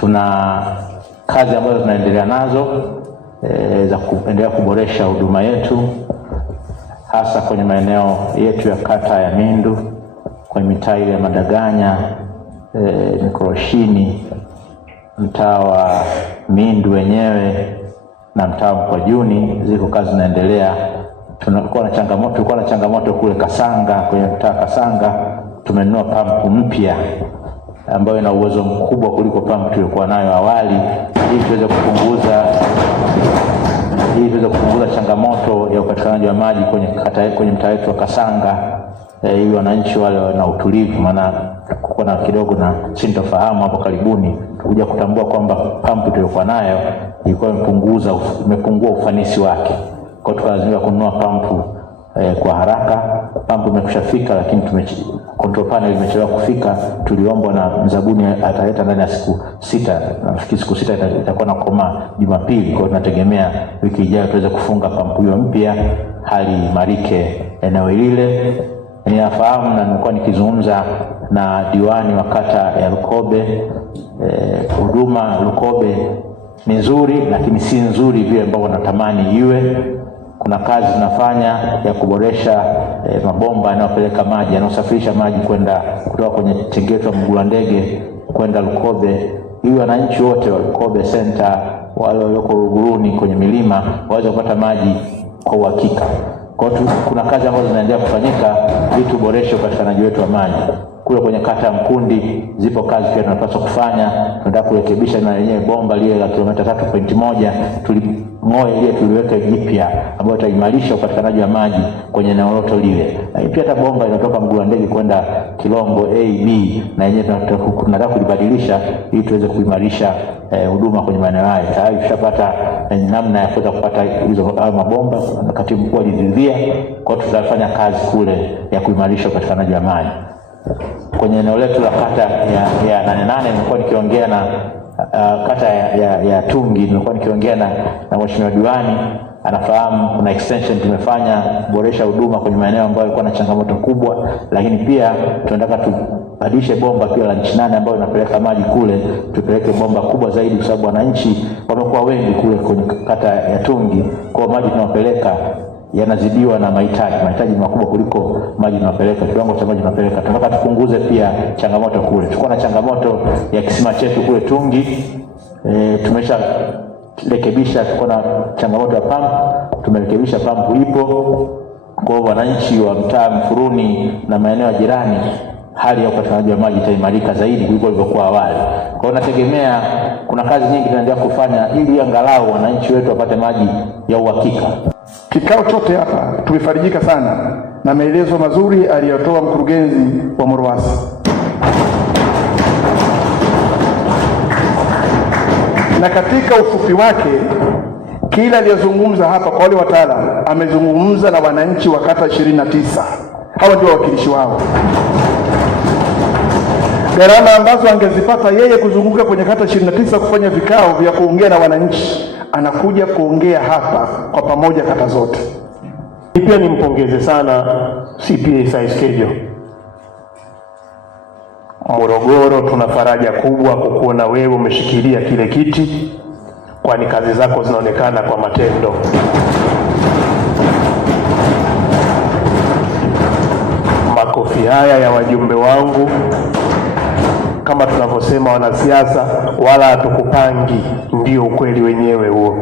tuna kazi ambazo tunaendelea nazo za kuendelea kuboresha huduma yetu, hasa kwenye maeneo yetu ya kata ya Mindu, kwenye mitaa ya Madaganya, Mikoroshini, mtaa wa Mindu wenyewe na mtaa wa Mkwajuni. Ziko kazi zinaendelea. Tulikuwa na changamoto kule Kasanga, kwenye mtaa Kasanga tumenunua pampu mpya ambayo ina uwezo mkubwa kuliko pampu tulikuwa nayo awali, ili tuweze kupunguza changamoto ya upatikanaji wa maji kwenye mtaa wetu wa Kasanga, ili wananchi wale na utulivu. Maana kuko na kidogo na sintofahamu hapo karibuni, kuja kutambua kwamba pampu tulikuwa nayo ilikuwa imepungua ufanisi wake. Kwa hiyo tukalazimika kununua pampu kwa haraka. Pampu imekushafika, lakini control panel imechelewa kufika. Tuliombwa na mzabuni ataleta ndani ya siku 6. Nafikiri siku 6 itakuwa na koma Jumapili. Kwa hiyo tunategemea wiki ijayo tuweze kufunga pampu hiyo mpya, hali imarike eneo lile. Ninafahamu na nilikuwa nikizungumza na diwani wa kata ya Lukobe, huduma Lukobe ni nzuri, lakini si nzuri vile ambavyo natamani iwe. Kuna kazi tunafanya ya kuboresha mabomba yanayopeleka maji, yanayosafirisha maji kutoka kwenye tenki letu la Mgula Ndege kwenda Lukobe, ili wananchi wote wa Lukobe Center, wale walioko Ruguruni kwenye milima, waweze kupata maji kwa uhakika. Kwa hiyo kuna kazi ambazo zinaendelea kufanyika ili tuboreshe upatikanaji wetu wa maji. Kule kwenye kata ya Mkundi zipo kazi pia tunapaswa kufanya. Tunataka kurekebisha na yenyewe bomba lile la kilomita 3.1 tuling'oe ile tuliweka jipya, ambayo itaimarisha upatikanaji wa maji kwenye eneo lote lile. Na pia hata bomba inatoka Mgula Ndege kwenda Kilombo A B, na yenyewe tunataka kulibadilisha ili tuweze kuimarisha huduma kwenye maeneo hayo. Tayari tushapata namna ya kuweza kupata hizo mabomba, katibu mkuu aliridhia. Kwa hiyo tutafanya kazi kule ya kuimarisha upatikanaji wa maji. Kwenye eneo letu la kata ya 88 nilikuwa nikiongea na kata ya Tungi, nilikuwa nikiongea na mheshimiwa diwani, anafahamu kuna extension tumefanya kuboresha huduma kwenye maeneo ambayo yalikuwa na changamoto kubwa, lakini pia tunataka tubadilishe bomba pia la inchi 8 ambayo inapeleka maji kule, tupeleke bomba kubwa zaidi, kwa sababu wananchi wamekuwa wengi kule kwenye kata ya Tungi. Kwa maji tunapeleka yanazidiwa na mahitaji makubwa kuliko maji tunapeleka, kiwango cha maji tunapeleka. Tunataka tupunguze pia changamoto kule. Tulikuwa na changamoto ya kisima chetu kule Tungi, tumesha rekebisha. Tulikuwa na changamoto ya pampu, tumerekebisha, pampu ipo. Kwa wananchi wa mtaa Mfuruni na maeneo ya jirani, hali ya upatikanaji wa maji itaimarika zaidi kuliko ilivyokuwa awali. Kwa hiyo nategemea kuna kazi nyingi tunaendelea kufanya ili angalau wananchi wetu wapate maji ya uhakika. Kikao chote hapa tumefarijika sana na maelezo mazuri aliyotoa mkurugenzi wa MURUWASA, na katika ufupi wake kila aliyozungumza hapa kwa wale wataalamu amezungumza na wananchi wa kata 29. Hawa ndio wawakilishi wao. Gharama ambazo angezipata yeye kuzunguka kwenye kata 29 kufanya vikao vya kuongea na wananchi, anakuja kuongea hapa kwa pamoja kata zote. Pia nimpongeze sana CPA Saiskejo. Morogoro tuna faraja kubwa kukuona wewe umeshikilia kile kiti, kwani kazi zako zinaonekana kwa matendo. Makofi haya ya wajumbe wangu. Kama tunavyosema wanasiasa, wala hatukupangi, ndio ukweli wenyewe huo.